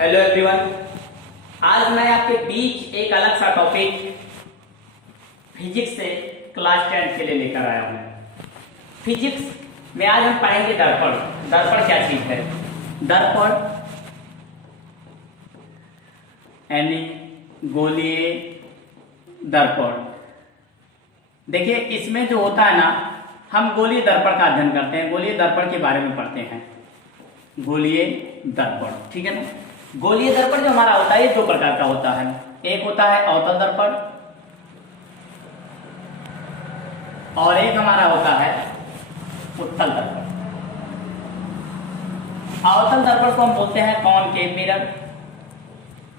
Hello everyone. आज मैं आपके बीच एक अलग सा टॉपिक फिजिक्स से क्लास 10 के लिए लेकर आया हूँ। फिजिक्स में आज हम पढ़ेंगे दर्पण। दर्पण क्या चीज है? दर्पण यानी गोलीय दर्पण। देखिए, इसमें जो होता है ना, हम गोलीय दर्पण का अध्ययन करते हैं, गोलीय दर्पण के बारे में पढ़ते हैं। गोलीय दर्पण, ठीक है ना। गोलीय दर्पण जो हमारा होता है ये दो प्रकार का होता है। एक होता है अवतल दर्पण और एक हमारा होता है उत्तल दर्पण। अवतल दर्पण को हम बोलते हैं कॉनकेव मिरर,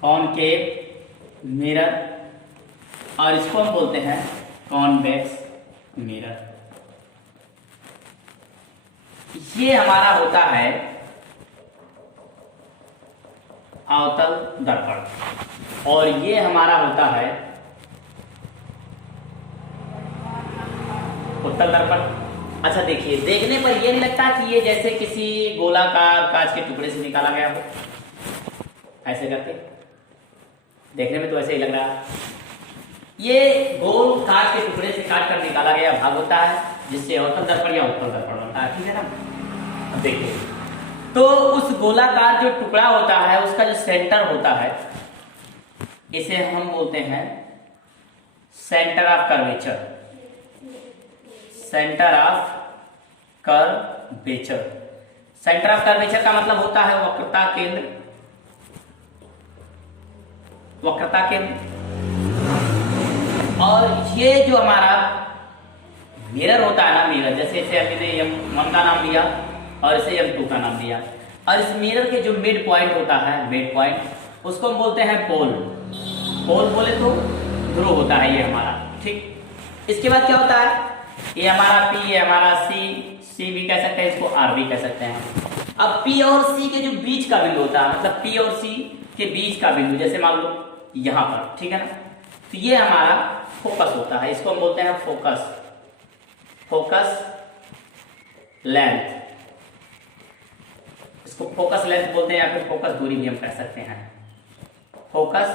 कॉनकेव मिरर, और इसको हम बोलते हैं कॉन्वेक्स मिरर। ये हमारा होता है अवतल दर्पण और ये हमारा होता है उत्तल दर्पण। अच्छा देखिए, देखने पर ये नहीं लगता कि ये जैसे किसी गोलाकार कांच के टुकड़े से निकाला गया हो। ऐसे करके देखने में तो ऐसे ही लग रहा है। ये गोल कांच के टुकड़े से काट कर निकाला गया भाग होता है, जिससे अवतल दर्पण या उत्तल दर्पण होता है, ठीक है ना। अब देखिए, तो उस गोलाकार जो टुकड़ा होता है उसका जो सेंटर होता है, इसे हम बोलते हैं centre of curvature. Centre of curvature. Centre of curvature का मतलब होता है वक्रता केंद्र। वक्रता केंद्र। और ये जो हमारा मिरर होता है ना, मिरर, जैसे इसे हमने M1 का नाम दिया और इसे M2 का नाम दिया, और इस मिरर के जो मिड पॉइंट होता है, मिड पॉइंट, उसको हम बोलते हैं पोल। पोल बोले तो ध्रुव होता है ये हमारा, ठीक। इसके बाद क्या होता है? ये हमारा P, ये हमारा C भी कह सकते हैं, इसको R भी कह सकते हैं। अब P और C के जो बीच का बिंदु होता है, मतलब P और C के बीच का बिंदु, जैसे मान लो यहां पर, ठीक है ना, तो ये हमारा फोकस होता है। इसको हम बोलते हैं फोकस, फोकस लेंथ। इसको फोकस लेंथ बोलते हैं या फिर फोकस दूरी भी हम कह सकते हैं, फोकस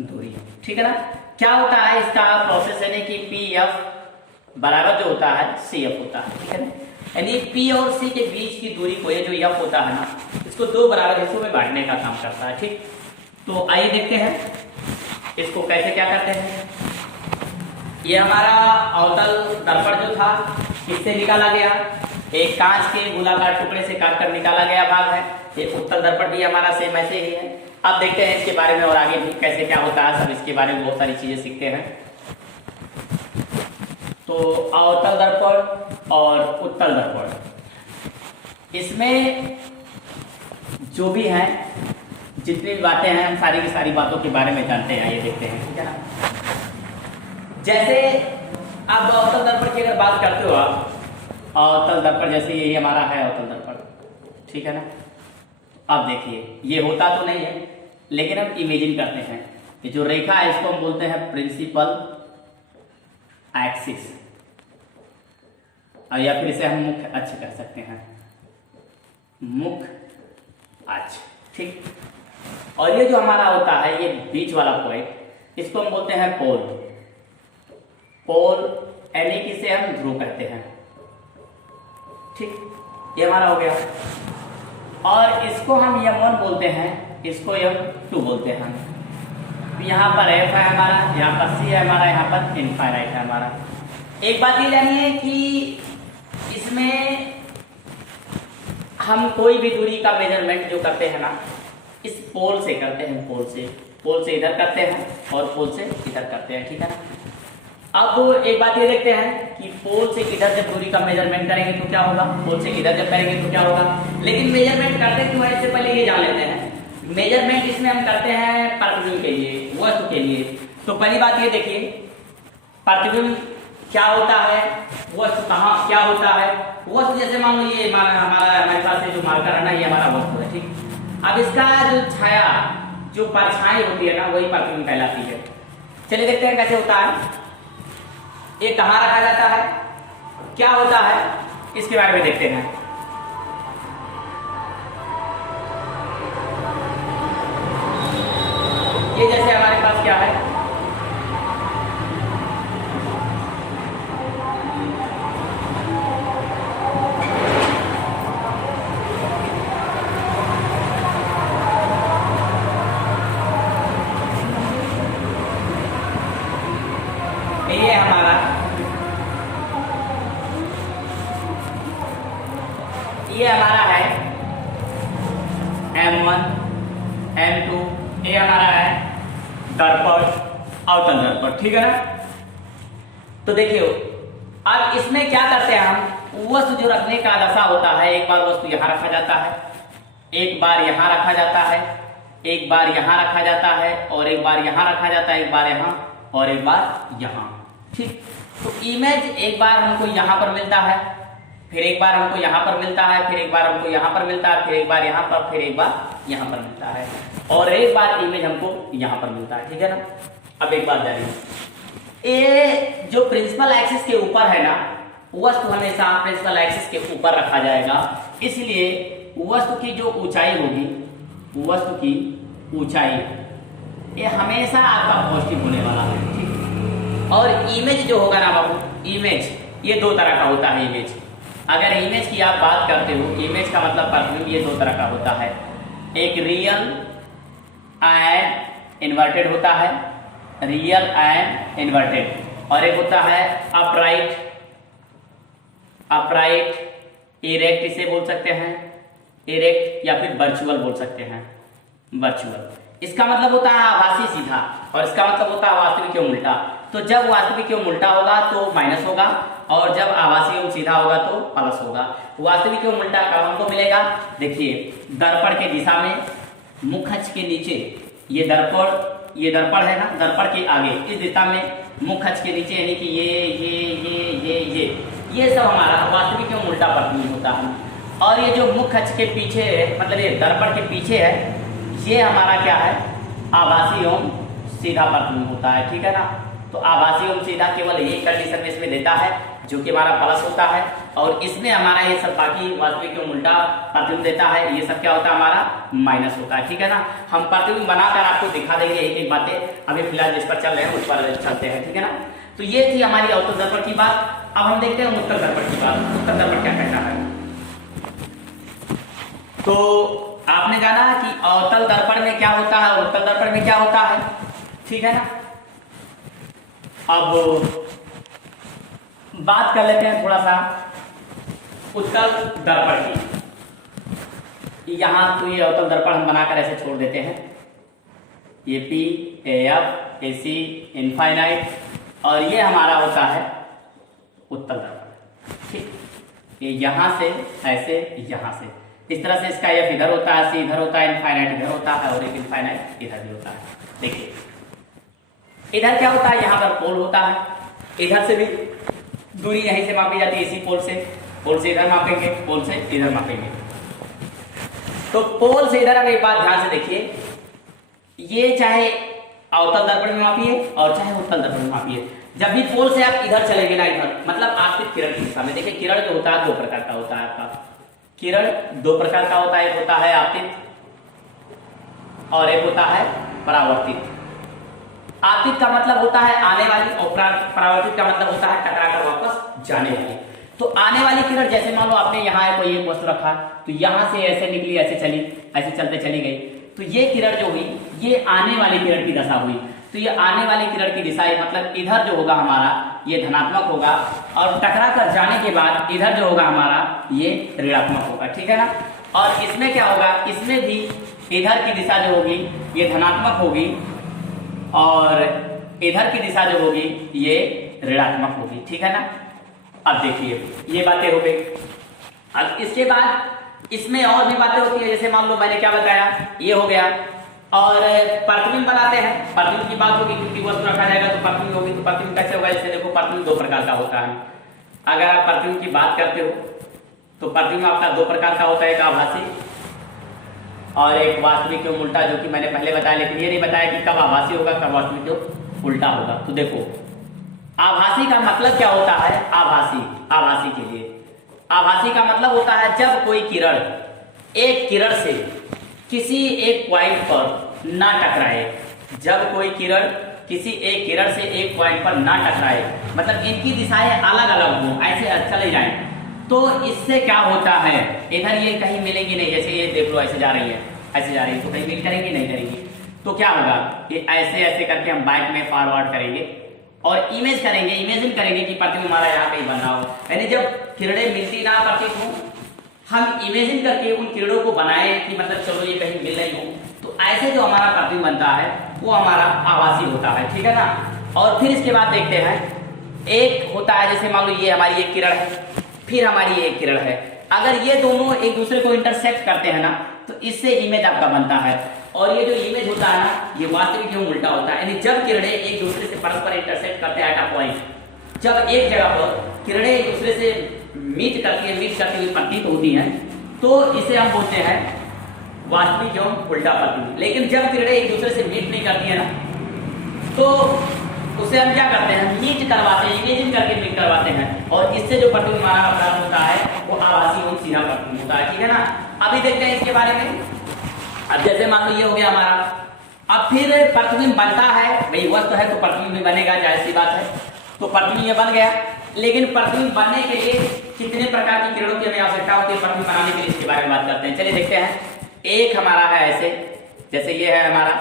दूरी, ठीक है ना। क्या होता है इसका प्रोसेस, यानी कि PF बराबर जो होता है CF होता है, ठीक है ना। यानी P और C के बीच की दूरी को, ये जो F होता है ना, इसको दो बराबर हिस्सों में बांटने का काम करता है, ठीक। तो आइए देखते हैं इसको कैसे क्या करते हैं। ये हमारा अवतल दर्पण जो था, किससे निकाला गया? एक कांच के गोलाकार टुकड़े से काटकर निकाला गया भाग है। ये उत्तल दर्पण भी हमारा सेम ऐसे ही है। अब देखते हैं इसके बारे में और आगे भी कैसे क्या होता है, सब इसके बारे में बहुत सारी चीजें सीखते हैं। तो अवतल दर्पण और उत्तल दर्पण, इसमें जो भी है, जितनी भी बातें हैं, हम सारी की सारी बातों के बारे में जानते हैं। ये देखते हैं, ठीक है ना। जैसे अब अवतल दर्पण की अगर बात करते हो आप, अवतल दर्पण जैसे यही हमारा है अवतल दर्पण, ठीक है ना। अब देखिए, ये होता तो नहीं है, लेकिन हम इमेजिन करते हैं कि जो रेखा है इसको हम बोलते हैं प्रिंसिपल एक्सिस, या फिर इसे हम मुख्य अक्ष कह सकते हैं, मुख्य अक्ष, ठीक। और ये जो हमारा होता है, ये बीच वाला पॉइंट, इसको हम बोलते हैं पोल। पोल यानी कि इसे हम ध्रुव कहते हैं, ठीक। ये हमारा हो गया। और इसको हम M1 बोलते हैं, इसको M2 बोलते हैं। यहाँ पर F है हमारा, यहाँ पर C है हमारा, यहाँ पर इनफाइनाइट है हमारा। एक बात ये जानिए कि इसमें हम कोई भी दूरी का मेजरमेंट जो करते हैं ना, इस पोल से करते हैं, पोल से इधर करते हैं और पोल से इधर करते हैं, ठीक है ना। अब एक बात ये देखते हैं कि पोल से इधर जब दूरी का मेजरमेंट करेंगे तो क्या होगा, पोल से इधर जब करेंगे तो क्या होगा। लेकिन मेजरमेंट करते क्यों है, इससे पहले ये जान लेते हैं। मेजरमेंट इसमें हम करते हैं प्रतिबिंब के लिए, वस्तु के लिए। तो पहली बात ये देखिए, प्रतिबिंब क्या होता है, वस्तु कहाँ क्या होता है। वस्तु जैसे मान लो ये हमारे पास जो मार्कर है ना, ये हमारा वस्तु है, ठीक। अब इसका जो छाया, जो परछाई होती है ना, वही प्रतिबिंब कहलाती है। चलिए देखते हैं कैसे होता है। ये कहाँ रखा जाता है, क्या होता है, इसके बारे में देखते हैं। ये जैसे हमारे पास क्या है, ये हमारा है M1 M2, ये हमारा है दर्पण, अवतल दर्पण, ठीक है ना। तो देखिए अब इसमें क्या करते हैं हम, वस्तु जो रखने का दशा होता है, एक बार वस्तु यहाँ रखा जाता है, एक बार यहाँ रखा जाता है, एक बार यहाँ रखा जाता है, और एक बार यहाँ रखा जाता है, एक बार यहाँ और एक बार यहाँ, ठीक। तो इमेज एक बार हमको यहाँ पर मिलता है, फिर एक बार हमको यहाँ पर मिलता है, फिर एक बार हमको यहाँ पर मिलता है, फिर एक बार यहाँ पर, फिर एक बार यहाँ पर मिलता है, और एक बार इमेज हमको यहाँ पर मिलता है, ठीक है ना। अब एक बात जानिए, ये जो प्रिंसिपल एक्सिस के ऊपर है ना, वस्तु हमेशा प्रिंसिपल एक्सिस के ऊपर रखा जाएगा, इसलिए वस्तु की जो ऊंचाई होगी, वस्तु की ऊंचाई ये हमेशा आपका पॉजिटिव होने वाला है, ठीक। और इमेज जो होगा ना बाबू, इमेज ये दो तरह का होता है। इमेज, अगर इमेज की आप बात करते हो, इमेज का मतलब प्रतिबिंब ये दो तरह का होता है, एक रियल एंड इन्वर्टेड होता है, रियल एंड इन्वर्टेड, और एक होता है अपराइट, इरेक्ट इसे बोल सकते हैं, इरेक्ट, या फिर वर्चुअल बोल सकते हैं, वर्चुअल। इसका मतलब होता है आभासी सीधा, और इसका मतलब होता है वास्तविक एवं उल्टा। तो जब वास्तविक एवं उल्टा होगा तो माइनस होगा, और जब आभासी एवं सीधा होगा तो प्लस होगा। वास्तविक एवं उल्टा कब हमको मिलेगा, देखिए दर्पण के दिशा में मुख अक्ष के नीचे, ये दर्पण है ना, दर्पण के आगे इस दिशा में मुख अक्ष के नीचे, यानी कि ये सब हमारा वास्तविक एवं उल्टा प्रतिबिंब होता है। और ये जो मुख अक्ष के पीछे है, मतलब ये दर्पण के पीछे है, ये हमारा क्या है, आभासी एवं सीधा प्रतिबिंब होता है, ठीक है ना। तो आभासी एवं सीधा केवल यही कंडीशन में इसमें देता है, जो कि हमारा प्लस होता है, और इसमें हमारा ये सब बाकी वास्तविक एवं उल्टा प्रतिबिंब देता है, ये सब क्या होता है, हमारा माइनस होता है, ठीक है ना। हम प्रतिबिंब बनाकर आपको दिखा देंगे एक एक बातें, अभी फिलहाल जिस पर चल रहे हैं उस पर चलते हैं, ठीक है ना। तो ये थी हमारी अवतल दर्पण की बात। अब हम देखते हैं उत्तल दर्पण की बात। उत्तल दर्पण क्या कहता है, तो आपने जाना कि अवतल दर्पण में क्या होता है, उत्तल दर्पण में क्या होता है, ठीक है ना। अब बात कर लेते हैं थोड़ा सा उत्तल दर्पण की। यहां तो ये अवतल दर्पण हम बनाकर ऐसे छोड़ देते हैं, ये P, AF, AC, इनफाइनाइट, और ये हमारा होता है उत्तल दर्पण, ठीक। ये यहां से ऐसे, यहां से इस तरह से इसका F इधर होता है, C इधर होता है, इनफाइनाइट इधर होता है, और एक इनफाइनाइट इधर भी होता है। देखिए इधर क्या होता है, यहाँ पर पोल होता है, इधर से भी दूरी यहीं से मापी जाती है, इसी पोल से इधर मापेंगे, पोल से इधर मापेंगे। तो पोल से इधर, अब एक बात ध्यान से देखिए, ये चाहे अवतल दर्पण में मापिए और चाहे उत्तल दर्पण में मापिए, जब भी पोल से आप इधर चलेंगे ना, इधर मतलब आपकी किरण की दिशा में, देखिए किरण जो होता है दो प्रकार का होता है, आपका किरण दो प्रकार का होता है, एक होता है आपतित और एक होता है परावर्तित। आपतित का मतलब होता है आने वाली, और परावर्तित का मतलब होता है टकराकर वापस जाने वाली। तो आने वाली किरण, जैसे मान लो आपने यहाँ कोई एक वस्तु रखा, तो यहां से ऐसे निकली, ऐसे चली, ऐसे चलते चली गई, तो ये किरण जो हुई ये आने वाली किरण की दशा हुई। तो ये आने वाली किरण की दिशा मतलब इधर जो होगा हमारा ये धनात्मक होगा, और टकरा कर जाने के बाद इधर जो होगा हमारा ये ऋणात्मक होगा, ठीक है ना। और इसमें क्या होगा, इसमें भी इधर की दिशा जो होगी ये धनात्मक होगी, और इधर की दिशा जो होगी ये ऋणात्मक होगी, ठीक है ना। अब देखिए ये बातें हो गई। अब इसके बाद इसमें और भी बातें होती है, जैसे मान लो मैंने क्या बताया, ये हो गया। और प्रतिबिंब बनाते हैं, प्रतिबिंब की बात होगी क्योंकि वस्तु रखा जाएगा तो प्रतिबिंब होगी। तो प्रतिबिंब कैसे होगा, जैसे देखो प्रतिबिंब दो प्रकार का होता है। अगर आप प्रतिबिंब की बात करते हो तो प्रतिबिंब आपका दो प्रकार का होता है, एक आभासी और एक वास्तविक एवं उल्टा, जो कि मैंने पहले बताया, लेकिन ये नहीं बताया कि कब आभासी होगा कब वास्तविक एवं उल्टा होगा। तो देखो आभासी का मतलब क्या होता है, आभासी के लिए आभासी का मतलब होता है जब कोई किरण एक किरण से किसी एक पॉइंट पर ना टकराए, जब कोई किरण किसी एक किरण से एक पॉइंट पर ना टकराए, मतलब इनकी दिशाएं अलग अलग हो, ऐसे चले जाएं, तो इससे क्या होता है, इधर ये कहीं मिलेंगी नहीं, जैसे ये देख लो ऐसे जा रही है, ऐसे जा रही है, तो कहीं मिल करेंगी नहीं करेंगी, तो क्या होगा, ये ऐसे ऐसे करके हम बैक में फॉरवर्ड करेंगे और इमेज करेंगे, इमेजिन करेंगे कि प्रतिबिंब हमारा यहाँ कहीं बन रहा हो। यानी जब किरणें मिलती ना प्रतीत हो, हम इमेजिन करके उन किरणों को बनाए कि मतलब चलो ये कहीं मिल रही हो, तो ऐसे जो हमारा प्रतिबिंब बनता है वो हमारा आभासी होता है, ठीक है ना। और फिर इसके बाद देखते हैं, एक होता है जैसे मान लो ये हमारी एक किरण है, फिर हमारी एक किरण है, अगर ये दोनों एक दूसरे को इंटरसेक्ट करते हैं ना, तो इससे इमेज आपका बनता है। और ये जो इमेज होता है ना, ये वास्तविक एवं उल्टा होता है। यानी जब किरणें एक दूसरे से परस्पर इंटरसेक्ट करते हैं एट अ पॉइंट, जब एक जगह पर किरणें एक दूसरे से मीट करती हुई प्रतीत होती हैं, तो इसे हम बोलते हैं वास्तविक एवं उल्टा प्रतिबिंब। लेकिन जब किरणें एक दूसरे से मीट नहीं करती है ना, तो उसे हम क्या करते हैं, मीट करवाते हैं, इमेजिन करके मीट करवाते हैं, और इससे जो प्रतिबिंब हमारा प्राप्त होता है वो आभासी एवं सीधा प्रतिबिंब होता है, ठीक है ना। अभी देखते हैं इसके बारे में। अब जैसे मान लो ये हो गया हमारा, अब फिर प्रतिबिंब बनता है, भाई वस्तु है तो प्रतिबिंब भी बनेगा, जाहिर सी बात है। तो प्रतिबिंब ये बन गया, लेकिन प्रतिबिंब बनने के लिए कितने प्रकार की किरणों की हमें आवश्यकता होती है प्रतिबिंब बनाने के लिए, इसके बारे में बात करते हैं। चलिए देखते हैं। एक हमारा है ऐसे, जैसे ये है हमारा,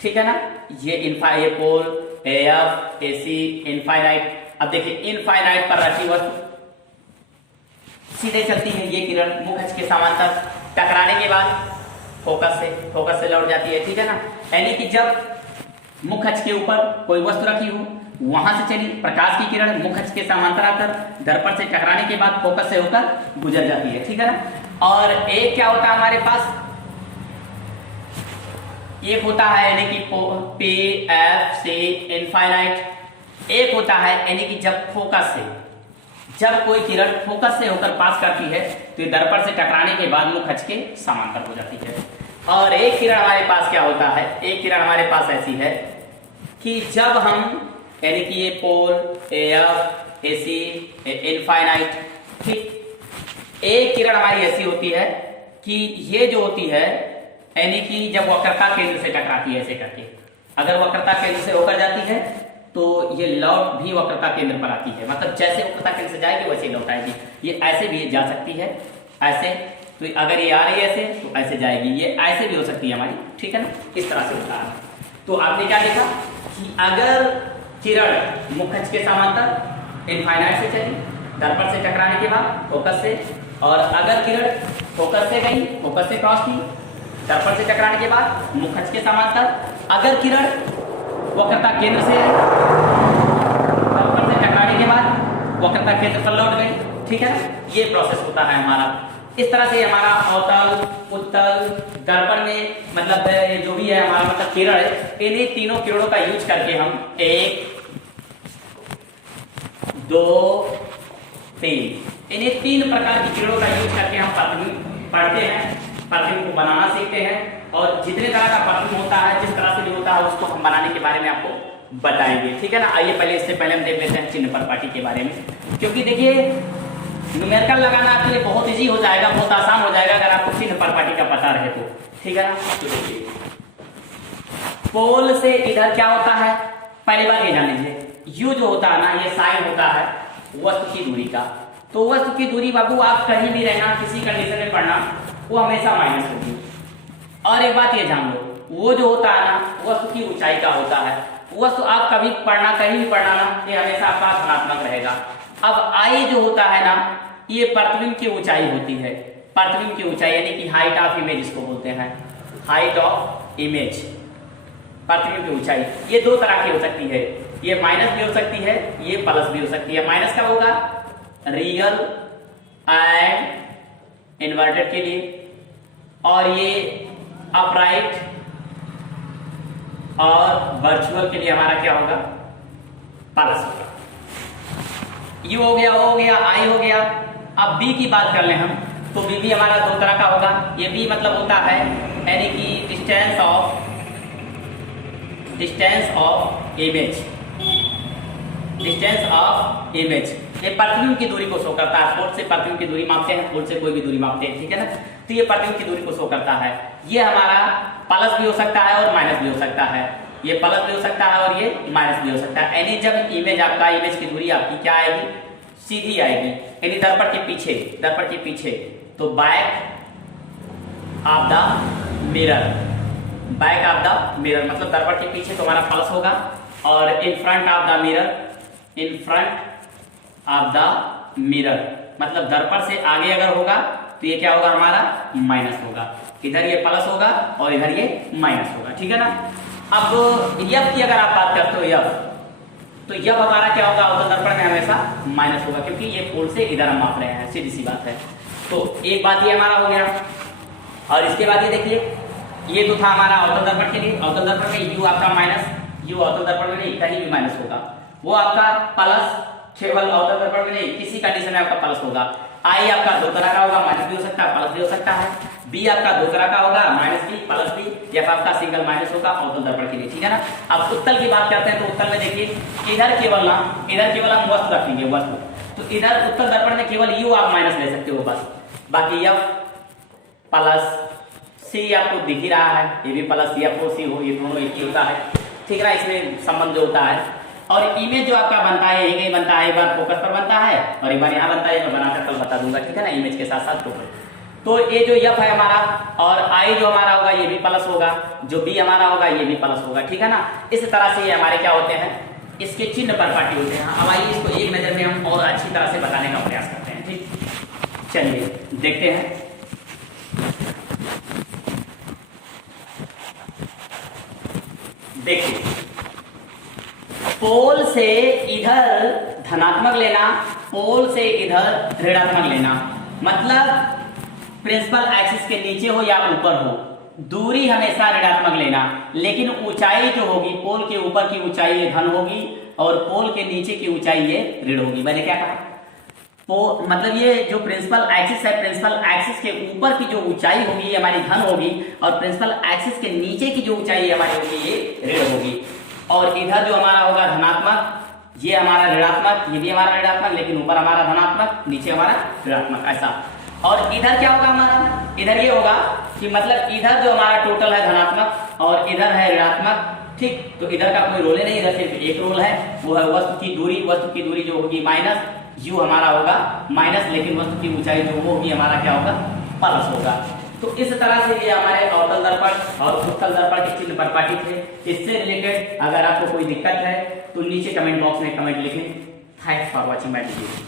ठीक है ना, ये पोल AF AC इनफाइनाइट। अब देखिए इनफाइनाइट पर रखी वस्तु सीधे चलती है, ये किरण मुख अक्ष के समांतर टकराने के बाद फोकस से लौट जाती है, ठीक है ना। यानी कि जब मुख अक्ष के ऊपर कोई वस्तु रखी हो, वहां से चली प्रकाश की किरण मुख अक्ष के समांतर आकर दर्पण से टकराने के बाद फोकस से होकर गुजर जाती है, ठीक है ना। और एक क्या होता है हमारे पास, एक होता है यानी कि PFC इनफाइनाइट। एक होता है यानी कि जब कोई किरण फोकस से होकर पास करती है तो ये दर्पण से टकराने के बाद मुख अक्ष के समांतर हो जाती है। और एक किरण हमारे पास क्या होता है, एक किरण हमारे पास ऐसी है कि जब हम यानी कि ये पोल AF AC इनफाइनाइट, ठीक, एक किरण हमारी ऐसी होती है कि ये जो होती है यानी कि जब वक्रता केंद्र से टकराती है ऐसे करके, अगर वक्रता केंद्र से होकर जाती है तो ये लौट भी वक्रता केंद्र पर आती है, मतलब जैसे वक्रता केंद्र से जाएगी वैसे लौट आएगी। ये ऐसे भी जा सकती है, ऐसे, तो अगर ये आ रही है ऐसे तो ऐसे जाएगी, ये ऐसे भी हो सकती है हमारी, ठीक है ना, इस तरह से होता है। तो आपने क्या देखा कि अगर किरण मुख अक्ष के समांतर इनफाइनाइट से चली दर्पण से टकराने के बाद फोकस से, और अगर किरण फोकस से गई, फोकस से क्रॉस की दर्पण से टकराने के बाद मुख अक्ष के समांतर, अगर किरण वक्रता केंद्र से दर्पण से टकराने के बाद वक्रता केंद्र पर लौट गई, ठीक है ना, ये प्रोसेस होता है हमारा। इस तरह से हमारा अवतल उत्तल दर्पण में मतलब जो भी है हमारा मतलब किरण है, इन्हीं तीनों किरणों का यूज करके हम 1 2 3 इन्हीं 3 प्रकार की किरणों का यूज करके हम प्रतिबिंब पढ़ते हैं, प्रतिबिंब को बनाना सीखते हैं, और जितने तरह का प्रतिबिंब होता है, जिस तरह से भी होता है, उसको हम बनाने के बारे में आपको बताएंगे, ठीक है ना। आइए पहले इससे पहले हम देख लेते हैं चिन्ह परिपाटी के बारे में, क्योंकि देखिए न्यूमेरिकल लगाना आपके लिए बहुत इजी हो जाएगा, बहुत आसान हो जाएगा अगर आपको चिन्ह परिपाटी का पता रहे तो, ठीक है ना। तो देखिए पोल से इधर क्या होता है, पहली बात ये जान लीजिए, यू जो होता है ना, ये साइन होता है वस्तु की दूरी का। तो वस्तु की दूरी बाबू आप कहीं भी रहना, किसी कंडीशन में पढ़ना, वो हमेशा माइनस होगी। और एक बात ये जान लो, वो जो होता है ना वस्तु की ऊंचाई का होता है, वस्तु आप कभी पढ़ना, कहीं भी पढ़ना ना, ये हमेशा आपका धनात्मक रहेगा। अब आई जो होता है ना, ये प्रतिबिंब की ऊंचाई होती है, प्रतिबिंब की ऊंचाई यानी कि हाइट ऑफ इमेज इसको बोलते हैं, हाइट ऑफ इमेज, प्रतिबिंब की ऊंचाई। ये 2 तरह की हो सकती है, ये माइनस भी हो सकती है, ये प्लस भी हो सकती है। माइनस का होगा रियल एंड इन्वर्टेड के लिए, और ये अपराइट और वर्चुअल के लिए हमारा क्या होगा, प्लस होगा। यू हो गया, ओ हो गया, आई हो गया। अब बी की बात कर ले हम, तो बी भी हमारा 2 तरह का होगा। ये बी मतलब होता है यानी कि distance of image, distance of image, ये प्रतिबिंब की दूरी को शो करता है। पोल से प्रतिबिंब की दूरी मापते हैं, पोल से कोई भी दूरी मापते हैं, ठीक है ना। तो ये प्रतिबिंब की दूरी को शो करता है। ये हमारा प्लस भी हो सकता है और माइनस भी हो सकता है, ये प्लस भी हो सकता है और ये माइनस भी हो सकता है। यानी जब इमेज की दूरी आपकी क्या आएगी, सीधी आएगी, यानी दर्पण के पीछे, तो बैक ऑफ द मिरर, मतलब दर्पण के पीछे तो हमारा प्लस होगा, और in front of the mirror मतलब दर्पण से आगे अगर होगा तो ये क्या होगा, हमारा माइनस होगा। इधर ये प्लस होगा और इधर ये माइनस होगा, ठीक है ना। अब यफ की अगर आप बात करते हो तो यफ हमारा क्या होगा, अवतल दर्पण में हमेशा माइनस होगा, क्योंकि ये पोल से इधर हम माप रहे हैं, सीधी सी बात है। तो एक बात ये हमारा हो गया, और इसके बाद ये देखिए, ये तो था हमारा अवतल दर्पण के लिए। अवतल दर्पण में यू आपका माइनस, यू अवतल दर्पण में नहीं, कहीं भी माइनस होगा, वो आपका प्लस, केवल अवतल दर्पण में नहीं, किसी कंडीशन में आपका प्लस होगा। आई आपका दो तरह का होगा, माइनस भी हो सकता है, प्लस भी हो सकता है। बी आपका दो तरह का होगा, माइनस भी प्लस भी, एफ आपका सिंगल माइनस होगा अवतल दर्पण के लिए, ठीक है ना। अब उत्तल की बात करते हैं, तो उत्तल में देखिए, इधर केवल हम वस्तु रखेंगे, वस्तु। तो इधर उत्तल दर्पण में केवल यू आप माइनस ले सकते हो बस, बाकी एफ प्लस सी आपको दिख ही रहा है, ये भी प्लस एफ हो सी हो, ये दोनों एक ही होता है, ठीक है ना। इसमें संबंध जो होता है, और इमेज जो आपका बनता है यही कहीं बनता है, एक बार फोकस पर बनता है और एक बार यहाँ बनता है, मैं बनाकर कल बता दूंगा, ठीक है ना, इमेज के साथ साथ फोकस। तो ये जो एफ है हमारा, और आई जो हमारा होगा ये भी प्लस होगा, जो बी हमारा होगा ये भी प्लस होगा, ठीक है ना। इस तरह से ये हमारे क्या होते हैं, इसके चिन्ह पर पार्टी होते हैं। अब आइए इसको एक नजर में हम और अच्छी तरह से बताने का प्रयास करते हैं, ठीक। चलिए देखते हैं। देखिए, पोल से इधर धनात्मक लेना, पोल से इधर ऋणात्मक लेना, मतलब प्रिंसिपल एक्सिस के नीचे हो या ऊपर हो, दूरी हमेशा ऋणात्मक लेना, लेकिन ऊंचाई जो होगी, पोल के ऊपर की ऊंचाई ये धन होगी और पोल के नीचे की ऊंचाई ये ऋण होगी। मैंने क्या कहा, मतलब ये जो प्रिंसिपल एक्सिस है, प्रिंसिपल एक्सिस के ऊपर की जो ऊंचाई होगी ये हमारी धन होगी, और प्रिंसिपल एक्सिस के नीचे की जो ऊंचाई हमारी होगी ये ऋण होगी। और इधर जो हमारा होगा धनात्मक, ये हमारा ऋणात्मक, ये भी हमारा ऋणात्मक, लेकिन ऊपर हमारा धनात्मक, नीचे हमारा ऋणात्मक, ऐसा। और इधर क्या होगा हमारा, इधर ये होगा कि मतलब इधर जो हमारा टोटल है धनात्मक और इधर है ऋणात्मक, ठीक। तो इधर का कोई रोल नहीं, इधर सिर्फ एक रोल है, वो है वस्तु की दूरी जो होगी माइनस, यू हमारा होगा माइनस, लेकिन वस्तु की ऊंचाई जो वो होगी हमारा क्या होगा, प्लस होगा। तो इस तरह से ये हमारे अवतल दर्पण और उत्तल दर्पण के चिन्ह पर पाठी थे। इससे रिलेटेड अगर आपको कोई दिक्कत है तो नीचे कमेंट बॉक्स में कमेंट लिखें। Thanks for watching my video.